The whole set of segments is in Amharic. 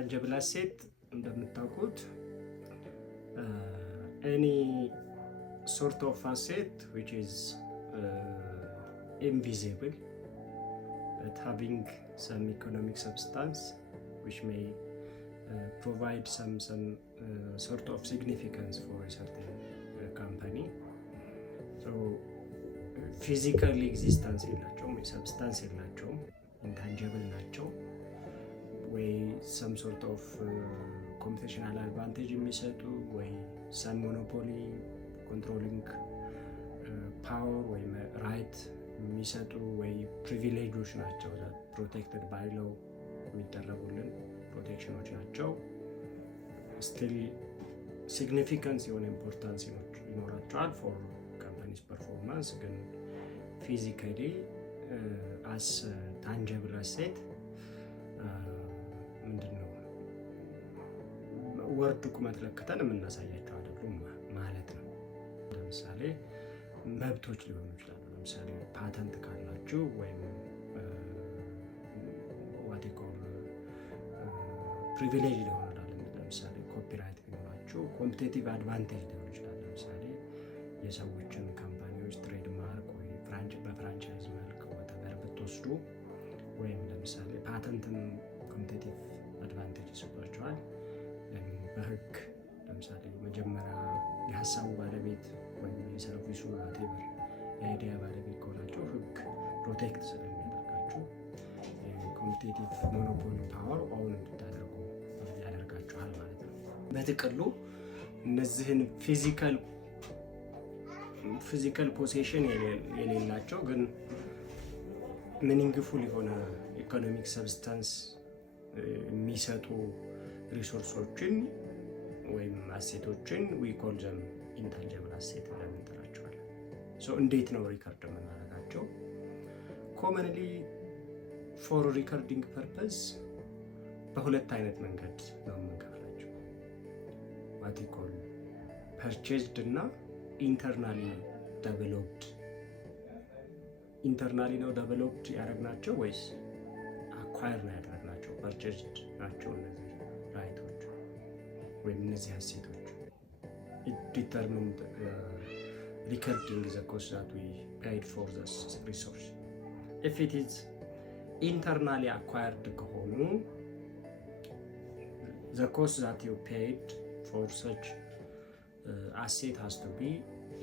intangible asset እንደምታውቁት any sort of asset which is invisible but having some economic substance which may provide some sort of significance for a certain company. So physical existence የላቸውም ወይ substance የላቸውም intangible ናቸው ወይ some sort of computational advantage የሚሰጡ ወይ some monopoly controlling power ወይ right የሚሰጡ ወይ privileges ናቸው that protected by law የሚደረጉልን ፕሮቴክሽኖች ናቸው። still significance የሆነ ኢምፖርታንስ ይኖራቸዋል for companies performance ግን physically as tangible asset ምንድነው ወርድ ቁመት ለክተን የምናሳያቸው አይደሉም ማለት ነው። ለምሳሌ መብቶች ሊሆኑ ይችላሉ። ለምሳሌ ፓተንት ካላችሁ ወይም what you call privilege ሊሆን ይችላል። ለምሳሌ ኮፒራይት ቢኖራችሁ ኮምፒቲቲቭ አድቫንቴጅ ሊሆን ይችላል። ለምሳሌ የሰዎችን ካምፓኒዎች ትሬድማርክ ወይ በፍራንቻይዝ መልክ ወተበር ብትወስዱ ወይም ለምሳሌ ፓተንትን ኮምፒቲቲቭ አድቫንቴጅ ይሰጧቸዋል። በህግ ለምሳሌ መጀመሪያ የሀሳቡ ባለቤት ወይም የሰርቪሱ whatever የአይዲያ ባለቤት ከሆናችሁ ህግ ፕሮቴክት ስለሚያደርጋችሁ ኮምፒቲቲቭ ሞኖፖሊ ፓወር ኦውን እንድታደርጉ ያደርጋችኋል ማለት ነው። በጥቅሉ እነዚህን ፊዚካል ፖሴሽን የሌላቸው ግን ሚኒንግፉል የሆነ ኢኮኖሚክ ሰብስታንስ የሚሰጡ ሪሶርሶችን ወይም አሴቶችን we call them intangible asset ብለን እንጠራቸዋለን። ሶ እንዴት ነው ሪከርድ የምናደርጋቸው? commonly for recording purpose በሁለት አይነት መንገድ ነው የምንከፍላቸው። what you call purchased እና internally developed። ኢንተርናሊ ነው developed ያደረግናቸው ወይስ acquire ነው ያደረግናቸው? purchased ናቸው እነዚህ ራይቶች ወይም እነዚህ አሴቶች። it determined recording the cost that we paid for this resource. if it is internally acquired ከሆኑ the cost that you paid for such asset has to be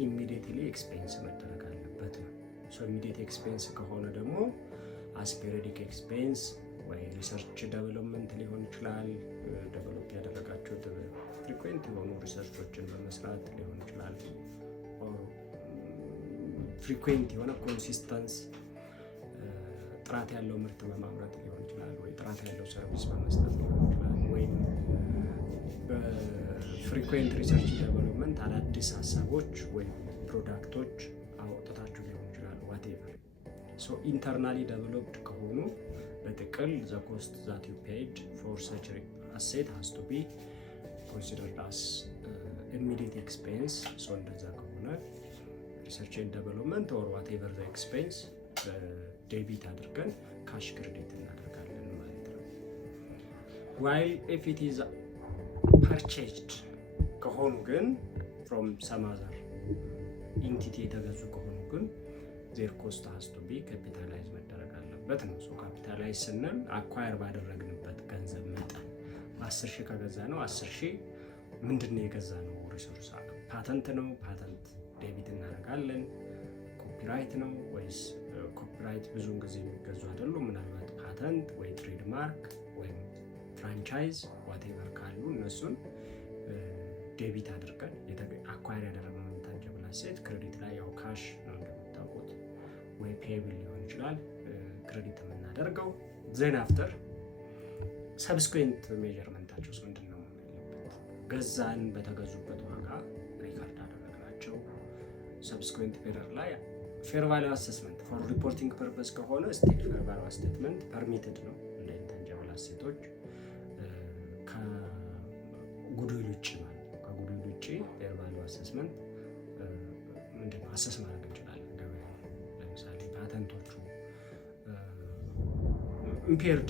immediately expense መደረግ አለበት ነው። so immediate expense ከሆነ ደግሞ as periodic expense ወይ ሪሰርች ዴቨሎፕመንት ሊሆን ይችላል። ዴቨሎፕ ያደረጋችሁት ፍሪኩዌንት የሆኑ ሪሰርቾችን በመስራት ሊሆን ይችላል። ፍሪኩዌንት የሆነ ኮንሲስተንስ ጥራት ያለው ምርት በማምረት ሊሆን ይችላል ወይ ጥራት ያለው ሰርቪስ በመስጠት ሊሆን ይችላል ወይ በፍሪኩዌንት ሪሰርች ዴቨሎፕመንት አዳዲስ ሀሳቦች ወይ ፕሮዳክቶች አወጣታችሁ ሊሆን ይችላል whatever. so internally developed ከሆኑ በጥቅል the cost that you paid for such asset has to be considered as immediate expense. so እንደዛ ከሆነ research and development or whatever the expense debit አድርገን cash credit እናደርጋለን ማለት ነው። while if it is purchased ከሆኑ ግን from some other entity የተገዙ ከሆኑ ግን their cost has to be capitalized መደረግ አለበት ነው። ሶ ካፒታላይዝ ስንል አኳየር ባደረግንበት ገንዘብ መጠን 10,000 ከገዛ ነው 10,000 ምንድነው የገዛ ነው ሪሶርስ ፓተንት ነው ፓተንት ዴቢት እናደርጋለን። ኮፒራይት ነው ወይስ ኮፒራይት ብዙውን ጊዜ የሚገዙ አይደሉም። ምናልባት ፓተንት ወይ ትሬድማርክ ወይ ፍራንቻይዝ whatever ካሉ እነሱን ዴቢት አድርገን አኳየር ያደረግነው ኢንታንጂብል አሴት ክሬዲት ላይ ያው ካሽ ነው እንደምታውቁት ወይ ፔብል ሊሆን ይችላል ክሬዲት የምናደርገው። ዜን አፍተር ሰብስኩዌንት ሜዠርመንታቸውስ ምንድነው ያለበት? ገዛን በተገዙበት ዋጋ ሪካርድ አደረግናቸው። ሰብስኩዌንት ፔሪድ ላይ ፌር ቫልዩ አሰስመንት ፎር ሪፖርቲንግ ፐርፐስ ከሆነ ስቲል ፌር ቫልዩ አሰስመንት ፐርሚትድ ነው ለኢንታንጂብል አሴቶች ከጉድዊል ውጪ ማለት ነው። ከጉድዊል ውጪ ፌር ቫልዩ አሰስመንት ምንድነው አሰስ ማድረግ እንችላለን ገበያ። ለምሳሌ ፓተንቶቹ ኢምፔርድ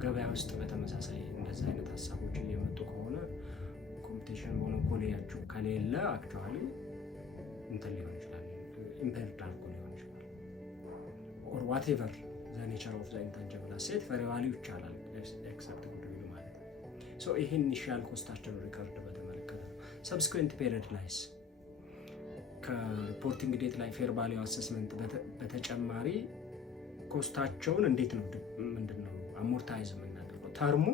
ገበያ ውስጥ በተመሳሳይ እንደዚህ አይነት ሀሳቦች እየመጡ ከሆነ ኮምፒቲሽን ሞኖፖሊያችሁ ከሌለ አክቹዋሊ እንትን ሊሆን ይችላል፣ ኢምፔርድ አድርጎ ሊሆን ይችላል። ኦር ዋቴቨር ዘ ኔቸር ኦፍ ዘ ኢንታንጅብል አሴት ፌር ቫልዩ ይቻላል ኤክሰፕት ጉድዊል ማለት ነው። ሶ ይሄን ኢኒሺያል ኮስታቸውን ሪከርድ በተመለከተ ነው። ሰብስኩዌንት ፔሪድ ላይስ ከሪፖርቲንግ ዴት ላይ ፌር ቫልዩ አሰስመንት በተጨማሪ ኮስታቸውን እንዴት ነው ምንድነው አሞርታይዝ የምናደርገው? ተርሙ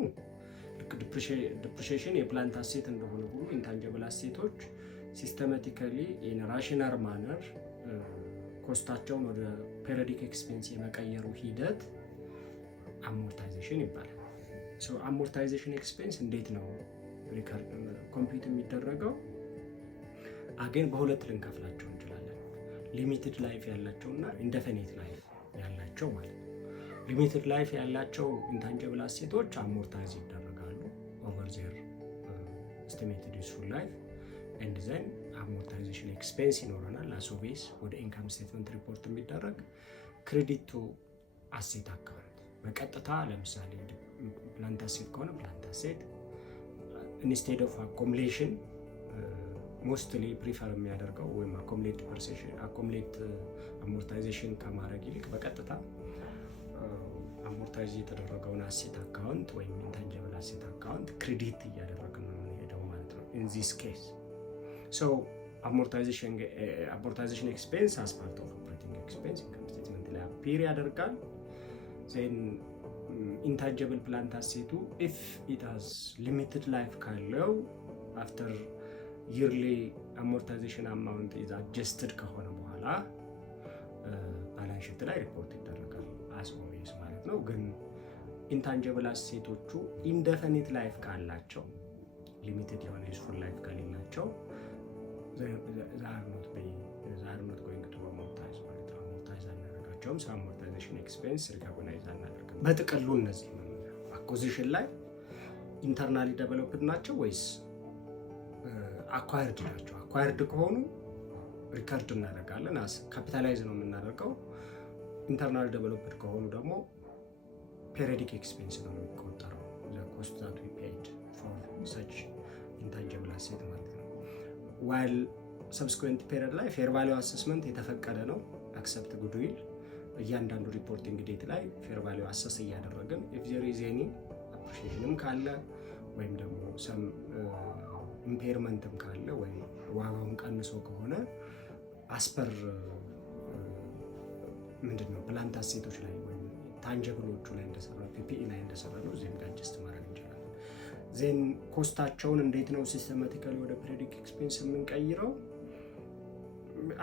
ዲፕሪሺዬሽን የፕላንት አሴት እንደሆነ ሁሉ ኢንታንጅብል አሴቶች ሲስተማቲካሊ ኢን ራሽናል ማነር ኮስታቸውን ወደ ፔሪዮዲክ ኤክስፔንስ የመቀየሩ ሂደት አሞርታይዜሽን ይባላል። ሶ አሞርታይዜሽን ኤክስፔንስ እንዴት ነው ሪከርድ ኮምፒውት የሚደረገው? አገን በሁለት ልንከፍላቸው እንችላለን። ሊሚትድ ላይፍ ያላቸውና ኢንዴፊኒት ላይፍ ያላቸው ማለት ነው። ሊሚትድ ላይፍ ያላቸው ኢንታንጅብል አሴቶች አሞርታይዝ ይደረጋሉ ኦቨር ዜር ኤስቲሜትድ ዩዝፉል ላይፍ ኤንድ ዘን አሞርታይዜሽን ኤክስፔንስ ይኖረናል። አሶቤስ ወደ ኢንካም ስቴትመንት ሪፖርት የሚደረግ ክሬዲት ቱ አሴት አካውንት በቀጥታ ለምሳሌ ፕላንት አሴት ከሆነ ፕላንት አሴት ኢንስቴድ ኦፍ አኮሙሌሽን ሞስትሊ ፕሪፈር የሚያደርገው ወይም አኮሙሌት አሞርታይዜሽን ከማድረግ ይልቅ በቀጥታ አሞርታይዝ የተደረገውን አሴት አካውንት ወይም ኢንታንጅብል አሴት አካውንት ክሬዲት እያደረግን ነው የምንሄደው ማለት ነው። ኢን ዚስ ኬስ ሶ አሞርታይዜሽን ኤክስፔንስ አስ ፓርት ኦፍ ኦፕሬቲንግ ኤክስፔንስ ኢንካም ስቴትመንት ላይ አፒር ያደርጋል። ዜን ኢንታንጅብል ፕላንት አሴቱ ኢፍ ኢት ሃዝ ሊሚትድ ላይፍ ካለው አፍተር ይርሊ አሞርታይዜሽን አማውንት ኢዝ አጀስትድ ከሆነ በኋላ ባላንስ ሺት ላይ ሪፖርት ይደረጋል አስ ኦልዌይስ ማለት ነው። ግን ኢንታንጅብል አሴቶቹ ኢንዴፊኒት ላይፍ ካላቸው ሊሚትድ የሆነ ዩዝፉል ላይፍ ከሌላቸው ዛር ኖት ጎይንግ ቱ አሞርታይዝ ማለት ነው። አሞርታይዝ አናደርጋቸውም። ሶ አሞርታይዜሽን ኤክስፔንስ ሪኮግናይዝ አናደርግም። በጥቅሉ እነዚህ አኩዚሽን ላይ ኢንተርናሊ ዴቨሎፕድ ናቸው ወይስ አኳየርድ ናቸው? አኳየርድ ከሆኑ ሪከርድ እናደርጋለን፣ ካፒታላይዝ ነው የምናደርገው። ኢንተርናል ዴቨሎፕድ ከሆኑ ደግሞ ፔሪዮዲክ ኤክስፔንስ ነው የሚቆጠረው፣ ኮስት ዛት ዊ ፔይድ ፎር ሰች ኢንታንጅብል አሴት ማለት ነው። ዋይል ሰብስኩዌንት ፔሪዮድ ላይ ፌር ቫልዩ አሰስመንት የተፈቀደ ነው፣ አክሰፕት ጉድዊል። እያንዳንዱ ሪፖርቲንግ ዴት ላይ ፌር ቫልዩ አሰስ እያደረግን ኢፍ ዜር ኢዝ ኤኒ አፕሪሺዬሽንም ካለ ወይም ደግሞ ሰም ኢምፔርመንትም ካለ ወይም ዋጋውን ቀንሶ ከሆነ አስፐር ምንድነው ፕላንት አሴቶች ላይ ወይም ታንጀብሎቹ ላይ እንደሰራ ፒፒኢ ላይ እንደሰራ ነው እዚህም ጋር አጀስት ማድረግ እንችላለን። ዜን ኮስታቸውን እንዴት ነው ሲስተማቲካሊ ወደ ፔሪዮዲክ ኤክስፔንስ የምንቀይረው?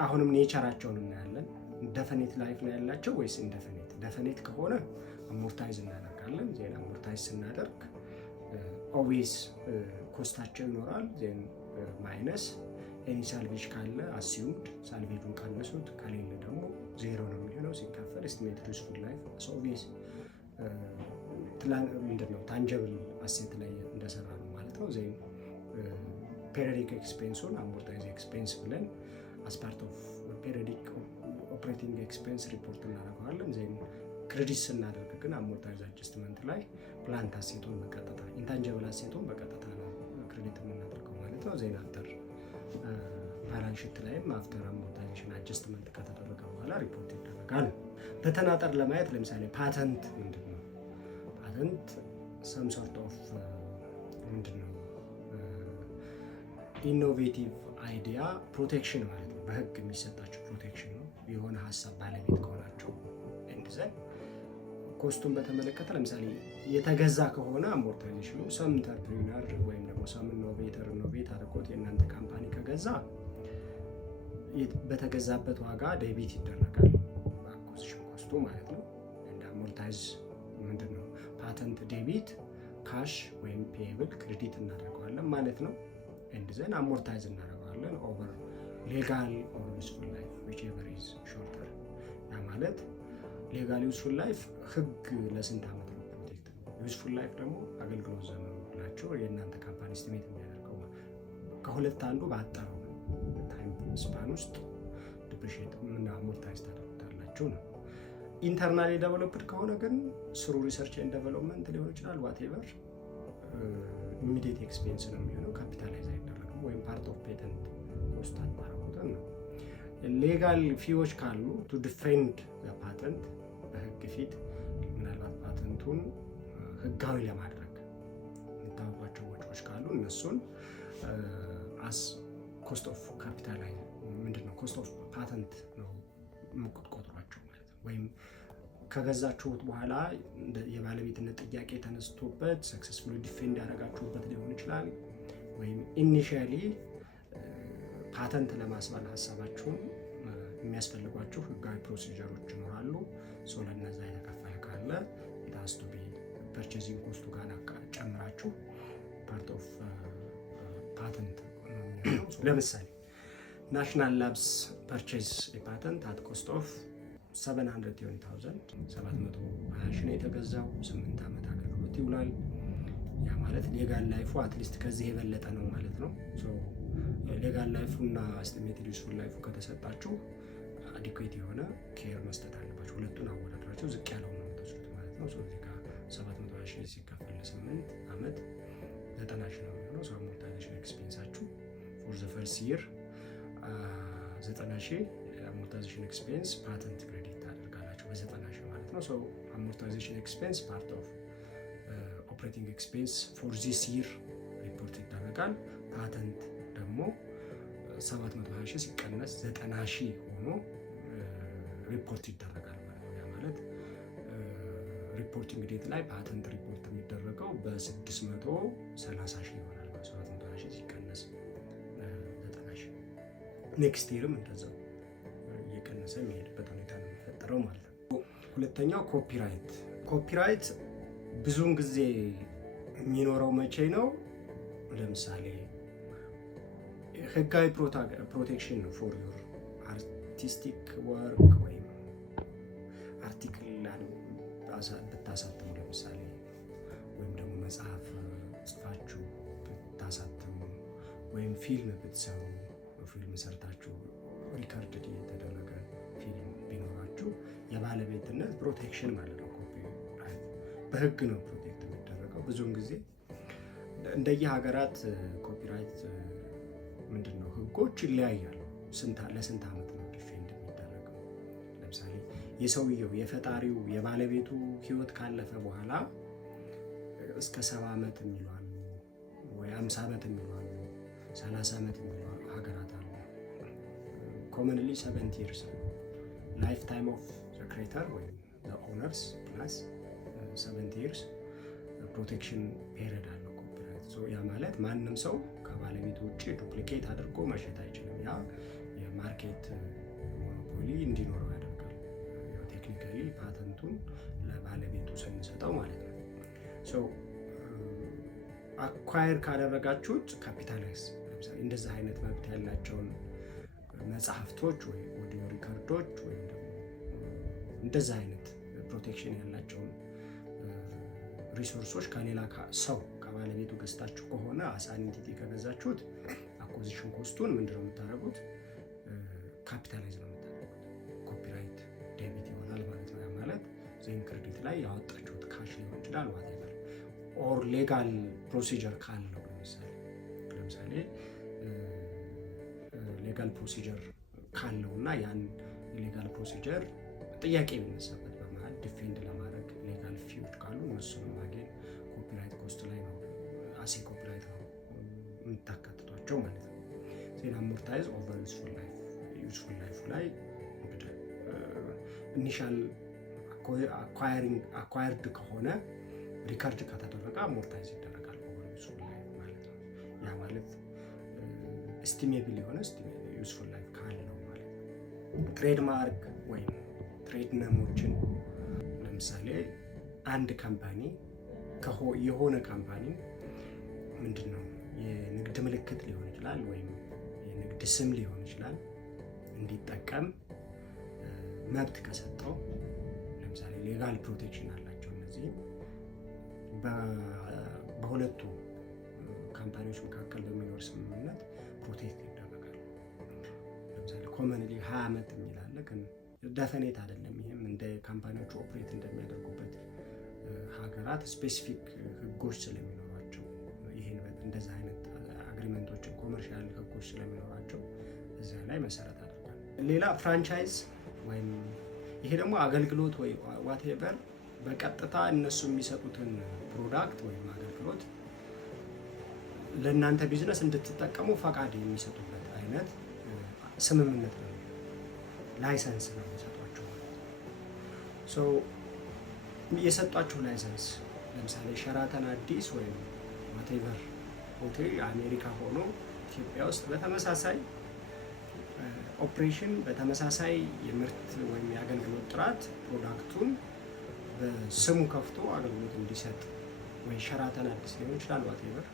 አሁንም ኔቸራቸውን እናያለን። ዴፊኒት ላይፍ ነው ያላቸው ወይስ ኢንዴፊኒት? ዴፊኒት ከሆነ አሞርታይዝ እናደርጋለን። ዜን አሞርታይዝ ስናደርግ ኦልዌይስ ኮስታቸው ይኖራል። ዜን ማይነስ ኤኒ ሳልቬጅ ካለ አሲዩምድ ሳልቬጁን ቀንሱት፣ ከሌለ ደግሞ ዜሮ ነው የሚሆነው ሲካፈል ኤስቲሜትድ ዩዝፉል ላይፍ ኦልዌይስ ምንድነው ታንጀብል አሴት ላይ እንደሰራ ነው ማለት ነው። ዜን ፔሪዮዲክ ኤክስፔንሱን አሞርታይዝ ኤክስፔንስ ብለን አስ ፓርት ኦፍ ፔሪዮዲክ ኦፕሬቲንግ ኤክስፔንስ ሪፖርት እናደርገዋለን። ዜን ክሬዲት ስናደርግ ግን አሞርታይዝ አጀስትመንት ላይ ፕላንት አሴቱን በቀጥታ ኢንታንጀብል አሴቱን በቀጥታ ነው ክሬዲት የምናደርገው ማለት ነው። ዜን አፍተር ባላንስ ሺት ላይም አፍተር አሞርታይዜሽን አጀስትመንት ከተደረገ በኋላ ሪፖርት ይደረጋል። በተናጠር ለማየት ለምሳሌ ፓተንት ምንድነው? ፓተንት ሰም ሶርት ኦፍ ምንድነው ኢኖቬቲቭ አይዲያ ፕሮቴክሽን ማለት ነው። በህግ የሚሰጣቸው ፕሮቴክሽን ነው የሆነ ሀሳብ ባለቤት ከሆናቸው እንደዘን ኮስቱን በተመለከተ ለምሳሌ የተገዛ ከሆነ አሞርታይዜሽኑ ሰም ኢንተርፕሪነር ወይም ደግሞ ሰም ኢኖቬተር ኢኖቬት አድርጎት የእናንተ ካምፓኒ ከገዛ በተገዛበት ዋጋ ዴቢት ይደረጋል አኩዚሽን ኮስቱ ማለት ነው። እንደ አሞርታይዝ ምንድነው ፓተንት ዴቢት ካሽ ወይም ፔብል ክሬዲት እናደርገዋለን ማለት ነው። ኤንድ ዘን አሞርታይዝ እናደርገዋለን ኦቨር ሌጋል ኦር ዩዝፉል ላይፍ whichever is shorter። ያ ማለት ሌጋል ዩዝፉል ላይፍ ህግ ለስንት ዓመት ነው ፕሮቴክት ነው። ዩዝፉል ላይፍ ደግሞ አገልግሎት ዘመኑ ናቸው የእናንተ ካምፓኒ ኤስቲሜት የሚያደርገው ከሁለት አንዱ ባጠረው ታይም ስፓን ውስጥ ዲፕሪሺየት እና አሞርታይዝ ታደርጉታላችሁ ነው። ኢንተርናሊ ዴቨሎፕድ ከሆነ ግን ስሩ ሪሰርች ኤንድ ዴቨሎፕመንት ሊሆን ይችላል ዋቴቨር ኢሚዲየት ኤክስፔንስ ነው የሚሆነው፣ ካፒታላይዝ አይደረግም ወይም ፓርት ኦፍ ፔተንት ኮስት አታረጉትን ነው። ሌጋል ፊዎች ካሉ ቱ ዲፌንድ ፓተንት በህግ ፊት ምናልባት ፓተንቱን ህጋዊ ለማድረግ የምታወቋቸው ወጪዎች ካሉ እነሱን አስ ኮስት ኦፍ ካፒታላይዝ ምንድነው ኮስት ኦፍ ፓተንት ነው የምትቆጥሯቸው ማለት ነው። ወይም ከገዛችሁት በኋላ የባለቤትነት ጥያቄ ተነስቶበት ሰክሰስፉሊ ዲፌንድ ያደረጋችሁበት ሊሆን ይችላል። ወይም ኢኒሺያሊ ፓተንት ለማስባል ሀሳባችሁን የሚያስፈልጓችሁ ህጋዊ ፕሮሲጀሮች ይኖራሉ። ሶ ለነዛ የተከፋይ ካለ ኢታስቱ ቢ ፐርቼዚንግ ኮስቱ ጋር ጨምራችሁ ፓርት ኦፍ ፓተንት ነው። ለምሳሌ ናሽናል ላብስ ፐርቼዝ ፓተንት አት ኮስት ኦፍ 720,000 720,000 ነው የተገዛው። 8 ዓመት አገልግሎት ይውላል። ያ ማለት ሌጋል ላይፉ አትሊስት ከዚህ የበለጠ ነው ማለት ነው። ሌጋል ላይፉ እና ኤስቲሜትድ ዩዝፉል ላይፉ ከተሰጣችሁ አዲኩዌት የሆነ ኬር መስጠት አለባችሁ። ሁለቱን አወዳድራችሁ ዝቅ ያለው ነው የምትወስዱት ማለት ነው። እዚህ ጋር 720,000 ሲከፈል ለ8 ዓመት 90,000 ነው የሚሆነው። አሞርታይዜሽን ኤክስፔንሳችሁ ፎር ዘ ፈርስት ይር 90,000 አሞርታይዜሽን ኤክስፔንስ ፓተንት ክሬዲት ታደርጋላችሁ በ90,000 ማለት ነው። አሞርታይዜሽን ኤክስፔንስ ፓርት ኦፍ ኦፕሬቲንግ ኤክስፔንስ ፎር ዚስ ይር ሪፖርት ይደረጋል። ፓተንት ደግሞ 720,000 ሲቀነስ 90,000 ሆኖ ሪፖርት ይደረጋል ማለት ነው። ያ ማለት ሪፖርቲንግ ዴት ላይ ፓተንት ሪፖርት የሚደረገው በ630,000 ይሆናል። 720,000 ሲቀነስ 90,000 ኔክስት ይርም እንደዛው እየቀነሰ የሚሄድበት ሁኔታ ነው የሚፈጠረው ማለት ነው። ሁለተኛው ኮፒራይት። ኮፒራይት ብዙውን ጊዜ የሚኖረው መቼ ነው? ለምሳሌ ህጋዊ ፕሮቴክሽን ነው ፎር ዩር አርቲስቲክ ወርክ ወይም አርቲክል ብታሳትሙ ለምሳሌ ወይም ደግሞ መጽሐፍ ጽፋችሁ ብታሳትሙ ወይም ፊልም ብትሰሩ ፊልም ሰርታችሁ ሪከርድ የተደረገ ፊልም ቢኖራችሁ የባለቤትነት ፕሮቴክሽን ማለት ነው። ኮፒራይት በህግ ነው ፕሮቴክት የሚደረገው። ብዙውን ጊዜ እንደየ ሀገራት ኮፒራይት ምንድነው ህጎች ይለያያሉ። ለስንት ዓመት ነው ዲፌንድ የሚደረገው? ለምሳሌ የሰውየው የፈጣሪው የባለቤቱ ህይወት ካለፈ በኋላ እስከ 70 ዓመት የሚሏሉ ወይ 50 ዓመት የሚሏሉ 30 ዓመት የሚሏሉ ሀገራት አሉ። ኮመንሊ 70 years ላይፍ ታይም ኦፍ ዘ ክሬተር ወይም ዘ ኦነርስ ፕላስ 70 years ፕሮቴክሽን ፔሪድ አለው ኮፒራይት። ያ ማለት ማንም ሰው ከባለቤቱ ውጭ ዱፕሊኬት አድርጎ መሸጥ አይችልም። ያ የማርኬት ሞኖፖሊ እንዲኖረው ያደርጋል። ቴክኒካሊ ፓተንቱን ለባለቤቱ ስንሰጠው ማለት ነው። አኳየር ካደረጋችሁት ካፒታላይዝ፣ ለምሳሌ እንደዚህ አይነት መብት ያላቸውን መጽሐፍቶች ወይ ኦዲዮ ሪከርዶች ወይም ደግሞ እንደዚህ አይነት ፕሮቴክሽን ያላቸውን ሪሶርሶች ከሌላ ሰው ከባለቤቱ ገዝታችሁ ከሆነ አሳን ኢንቲቲ ከገዛችሁት አኮዚሽን ኮስቱን ምንድነው የምታደርጉት? ካፒታላይዝ ነው የምታደርጉት። ኮፒራይት ዴቢት ይሆናል ማለት ነው። ያ ማለት ዜን ክሬዲት ላይ ያወጣችሁት ካሽ ሊሆን ይችላል ዋቴቨር ኦር ሌጋል ፕሮሲጀር ካለው ለምሳሌ ሌጋል ፕሮሲጀር ካለው እና ያን ሌጋል ፕሮሲጀር ጥያቄ የሚነሳበት በመሀል ዲፌንድ ለማድረግ ሌጋል ፊዎች ካሉ እነሱንም ማግኘት ኮፒራይት ኮስት ላይ ነው አሴ ኮፒራይት ነው የምታካትቷቸው ማለት ነው። ዜን አሞርታይዝ ኦቨር ዩዝፉል ላይፍ ላይ ኢኒሻል አኳየርድ ከሆነ ሪከርድ ከተደረገ አሞርታይዝ ይደረጋል ኦቨር ዩዝፉል ላይፍ ማለት ነው። ያ ማለት ኤስቲሜብል የሆነ ዩዝፉል ላይፍ ካለው ማለት ነው። ትሬድማርክ ወይም ትሬድ ነሞችን ለምሳሌ አንድ ካምፓኒ የሆነ ካምፓኒ ምንድነው የንግድ ምልክት ሊሆን ይችላል ወይም የንግድ ስም ሊሆን ይችላል እንዲጠቀም መብት ከሰጠው ለምሳሌ ሌጋል ፕሮቴክሽን አላቸው። እነዚህ በሁለቱ ካምፓኒዎች መካከል በሚኖር ስምምነት ፕሮቴክት ይደረጋል። ለምሳሌ ኮመንሊ 20 ዓመት የሚላለ ግን ደፈኔት አይደለም። ይህም እንደ ካምፓኒዎች ኦፕሬት እንደሚያደርጉበት ሀገራት ስፔሲፊክ ህጎች ስለሚኖራቸው ይሄን እንደዛ አይነት አግሪመንቶችን ኮመርሻል ህጎች ስለሚኖራቸው እዛ ላይ መሰረት አድርጓል። ሌላ ፍራንቻይዝ ወይም ይሄ ደግሞ አገልግሎት ወይ ዋቴቨር በቀጥታ እነሱ የሚሰጡትን ፕሮዳክት ወይም አገልግሎት ለእናንተ ቢዝነስ እንድትጠቀሙ ፈቃድ የሚሰጡበት አይነት ስምምነት ነው። ላይሰንስ ነው የሚሰጧቸው ማለት ነው። የሰጧችሁ ላይሰንስ ለምሳሌ ሸራተን አዲስ ወይም ዋቴቨር ሆቴል አሜሪካ ሆኖ ኢትዮጵያ ውስጥ በተመሳሳይ ኦፕሬሽን በተመሳሳይ የምርት ወይም የአገልግሎት ጥራት ፕሮዳክቱን በስሙ ከፍቶ አገልግሎት እንዲሰጥ ወይ ሸራተን አዲስ ሊሆን ይችላል ዋቴቨር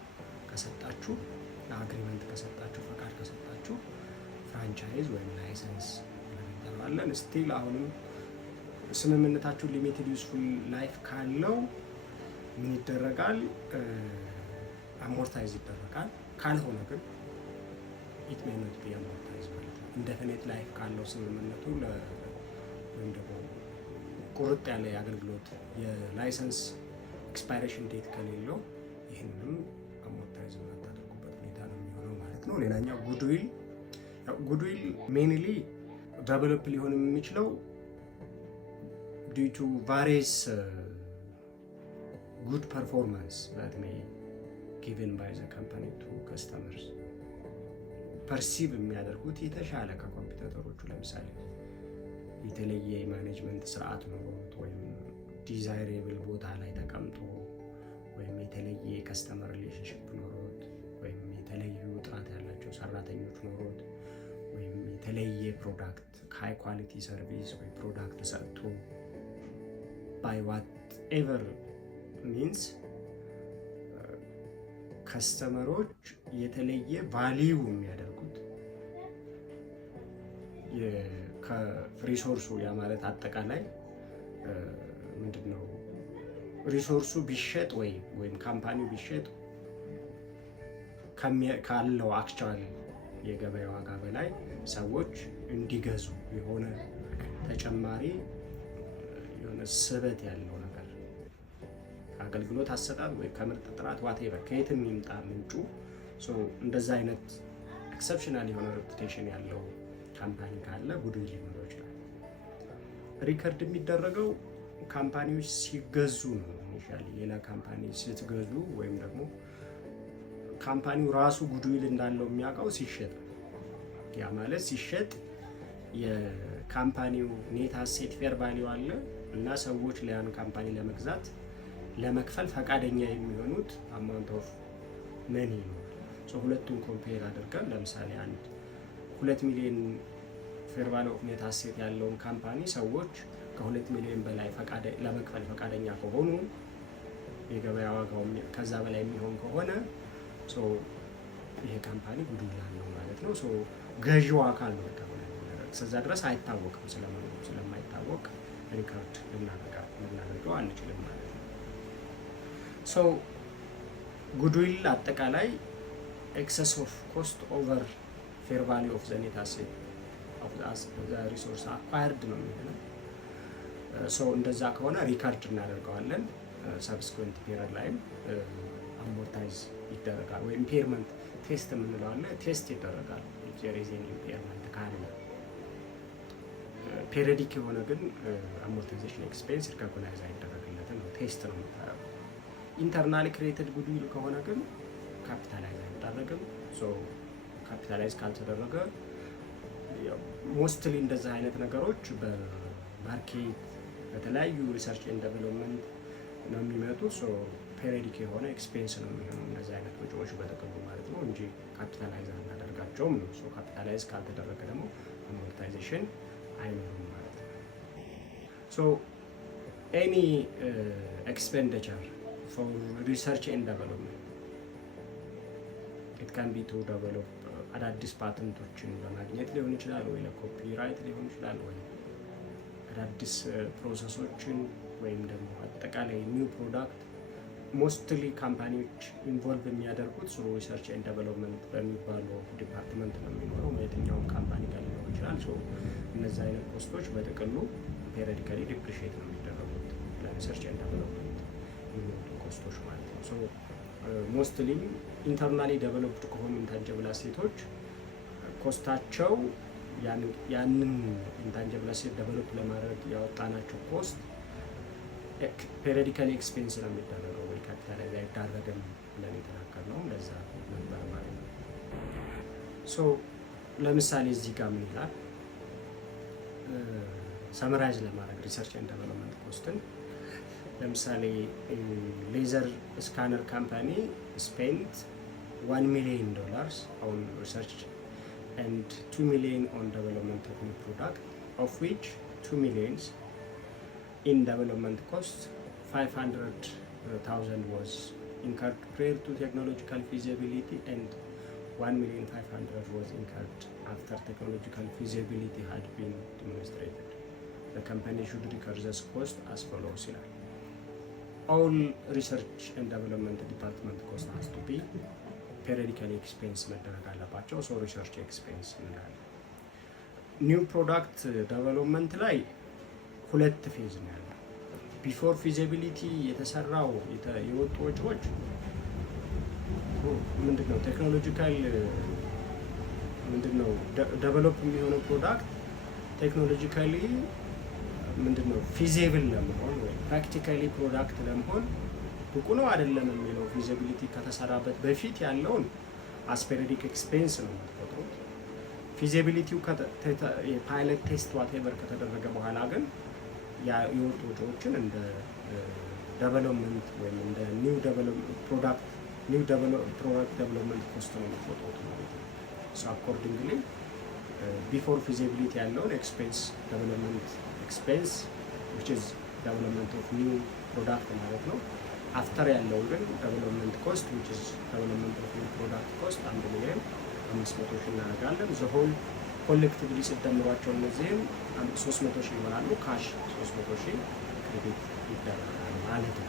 ከሰጣችሁ አግሪመንት ከሰጣችሁ ፈቃድ ከሰጣችሁ ፍራንቻይዝ ወይም ላይሰንስ እንለዋለን። ስቲል አሁንም ስምምነታችሁ ሊሚትድ ዩዝፉል ላይፍ ካለው ምን ይደረጋል? አሞርታይዝ ይደረጋል። ካልሆነ ግን ኢት ሜይ ኖት ቢ አሞርታይዝ ማለት ነው። ኢንዴፊኒት ላይፍ ካለው ስምምነቱ ወይም ደግሞ ቁርጥ ያለ የአገልግሎት የላይሰንስ ኤክስፓይሬሽን ዴት ከሌለው ይህንንም አሞርታይዝ የምታደርጉበት ሁኔታ ነው የሚሆነው ማለት ነው። ሌላኛው ጉድዊል ሜንሊ ዴቨሎፕ ሊሆን የሚችለው due to various good performance that may given by the company to customers ፐርሲቭ የሚያደርጉት የተሻለ ከኮምፒውተሮቹ ለምሳሌ የተለየ የማኔጅመንት ስርዓት ኖሮት ወይም ዲዛይሬብል ቦታ ላይ ተቀምጦ ወይም የተለየ የከስተመር ሪሌሽንሽፕ ኖሮት ወይም የተለዩ ጥራት ያላቸው ሰራተኞች ኖሮት ወይም የተለየ ፕሮዳክት ሃይ ኳሊቲ ሰርቪስ ወይ ፕሮዳክት ሰጥቶ by whatever means ከስተመሮች የተለየ ቫልዩ የሚያደርጉት ከሪሶርሱ ያ ማለት አጠቃላይ ምንድነው ሪሶርሱ ቢሸጥ ወይም ካምፓኒው ቢሸጥ ካለው አክቹዋል የገበያ ዋጋ በላይ ሰዎች እንዲገዙ የሆነ ተጨማሪ የሆነ ስበት ያለው ነገር አገልግሎት አሰጣጥ ወይ ከምርት ጥራት ዋቴቨር ከየትም ይምጣ ምንጩ እንደዛ አይነት ኤክሰፕሽናል የሆነ ሬፑቴሽን ያለው ካምፓኒ ካለ ጉድዊል ሊኖረው ይችላል። ሪከርድ የሚደረገው ካምፓኒዎች ሲገዙ ነው። ኢኒሻሊ ሌላ ካምፓኒ ስትገዙ ወይም ደግሞ ካምፓኒው ራሱ ጉድዊል እንዳለው የሚያውቀው ሲሸጥ፣ ያ ማለት ሲሸጥ የካምፓኒው ኔት አሴት ፌር ቫልዩ አለ እና ሰዎች ያን ካምፓኒ ለመግዛት ለመክፈል ፈቃደኛ የሚሆኑት አማውንት ኦፍ መኒ ነው። ሁለቱን ኮምፔር አድርገን ለምሳሌ አንድ 2 ሚሊዮን ፌር ቫልዩ ኦፍ ኔት አሴት ያለውን ካምፓኒ ሰዎች ከ2 ሚሊዮን በላይ ለመክፈል ፈቃደኛ ከሆኑ የገበያ ዋጋው ከዛ በላይ የሚሆን ከሆነ ይሄ ካምፓኒ ጉድዊል አለው ማለት ነው። ገዢው አካል ነው እስከዛ ድረስ አይታወቅም። ስለማይታወቅ ሪከርድ ልናደርገው አንችልም ማለት ነው። ጉድዊል አጠቃላይ ኤክሰስ ኦፍ ኮስት ኦቨር ፌር ቫልዩ ኦፍ ዘ ኔት አሴት ኦፍ ዘ ሪሶርስ አኳየርድ ነው የሚሆነው። እንደዛ ከሆነ ሪከርድ እናደርገዋለን። ሰብስኩዌንት ፔሪድ ላይም አሞርታይዝ ይደረጋል ወይ ኢምፔርመንት ቴስት የምንለው አለ፣ ቴስት ይደረጋል። ጄሬዚን ኢምፔርመንት ካለ ፔሪዲክ የሆነ ግን አሞርታይዜሽን ኤክስፔንስ ሪኮግናይዝ አይደረግለትም ነው፣ ቴስት ነው የምታደርገው። ኢንተርናሊ ክሬትድ ጉድዊል ከሆነ ግን ካፒታላይዝ አይደረግም። ካፒታላይዝ ካልተደረገ ሞስትሊ እንደዛ አይነት ነገሮች በማርኬት በተለያዩ ሪሰርች ኤንድ ዴቨሎፕመንት ነው የሚመጡ። ፔሪዲክ የሆነ ኤክስፔንስ ነው የሚሆነው እነዚህ አይነት ወጪዎች በጥቅሉ ማለት ነው እንጂ ካፒታላይዝ አናደርጋቸውም ነው። ካፒታላይዝ ካልተደረገ ደግሞ አሞርታይዜሽን አይኖርም ማለት ነው። ኤኒ ኤክስፔንዲቸር ፎር ሪሰርች ኤንድ ዴቨሎፕመንት ኢት ካን ቢ ቱ ዴቨሎፕ አዳዲስ ፓተንቶችን በማግኘት ሊሆን ይችላል ወይ ለኮፒራይት ሊሆን ይችላል ወይ አዳዲስ ፕሮሰሶችን ወይም ደግሞ አጠቃላይ ኒው ፕሮዳክት ሞስትሊ ካምፓኒዎች ኢንቮልቭ የሚያደርጉት ሪሰርች ኤንድ ዴቨሎፕመንት በሚባለው ዲፓርትመንት ነው የሚኖረው። የትኛውም ካምፓኒ ጋር ሊኖር ይችላል። እነዚህ አይነት ኮስቶች በጥቅሉ ፔሪዮዲካሊ ዲፕሪሺየት ነው የሚደረጉት ለሪሰርች ኤንድ ዴቨሎፕመንት የሚወጡ ኮስቶች ማለት ነው። ሶ ሞስትሊ ኢንተርናሊ ዴቨሎፕድ ከሆኑ ኢንታንጀብል አሴቶች ኮስታቸው ያንን ኢንታንጀብል አሴት ዴቨሎፕ ለማድረግ ያወጣናቸው ኮስት ፔሪዮዲካሊ ኤክስፔንስ ነው የሚደረገው ወይ ካፒታላይዝ አይደረግም ብለን የተናገርነው እንደዛ ነበር ማለት ነው። ሶ ለምሳሌ እዚህ ጋር ምን ይላል? ሰመራይዝ ለማድረግ ሪሰርች ኤንድ ዴቨሎፕመንት ኮስትን ለምሳሌ ሌዘር ስካነር ካምፓኒ ስፔንት $1 million on research and $2 million on development of new product, of which $2 million in development cost, $500,000 was incurred prior to technological feasibility and $1,500,000 was incurred after technological feasibility had been demonstrated. The company should recover this cost as follows. All research and development department cost has to be periodically expense መደረግ አለባቸው። ሶ ሪሰርች ኤክስፔንስ እንላለን። ኒው ፕሮዳክት ዴቨሎፕመንት ላይ ሁለት ፌዝ ነው ያለው። ቢፎር ፊዚቢሊቲ የተሰራው የወጡ ወጪዎች ምንድነው? ቴክኖሎጂካል ምንድነው? ዴቨሎፕ የሚሆነው ፕሮዳክት ቴክኖሎጂካሊ ምንድነው ፊዚብል ለመሆን ወይ ፕራክቲካሊ ፕሮዳክት ለመሆን ብቁ ነው አይደለም የሚለው ፊዚቢሊቲ ከተሰራበት በፊት ያለውን አስፔሪዲክ ኤክስፔንስ ነው የምትቆጥሩት። ፊዚቢሊቲው የፓይለት ቴስት ዋቴቨር ከተደረገ በኋላ ግን የወጡ ወጪዎችን እንደ ዴቨሎፕመንት ወይም እንደ ኒው ፕሮዳክት ዴቨሎፕመንት ኮስት ነው የምትቆጥሩት ማለት ነው። ሶ አኮርዲንግሊ ቢፎር ፊዚቢሊቲ ያለውን ኤክስፔንስ ዴቨሎፕመንት ኤክስፔንስ which is development of new product ማለት ነው። አፍተር ያለው ግን ዴቨሎፕመንት ኮስት which is development of new product cost 1,500,000 እናደርጋለን። ዘሆል ኮሌክቲቭሊ ሲደምሯቸው እነዚህም 300,000 ይሆናሉ። ካሽ 300,000 ክሬዲት ይደረጋል ማለት ነው።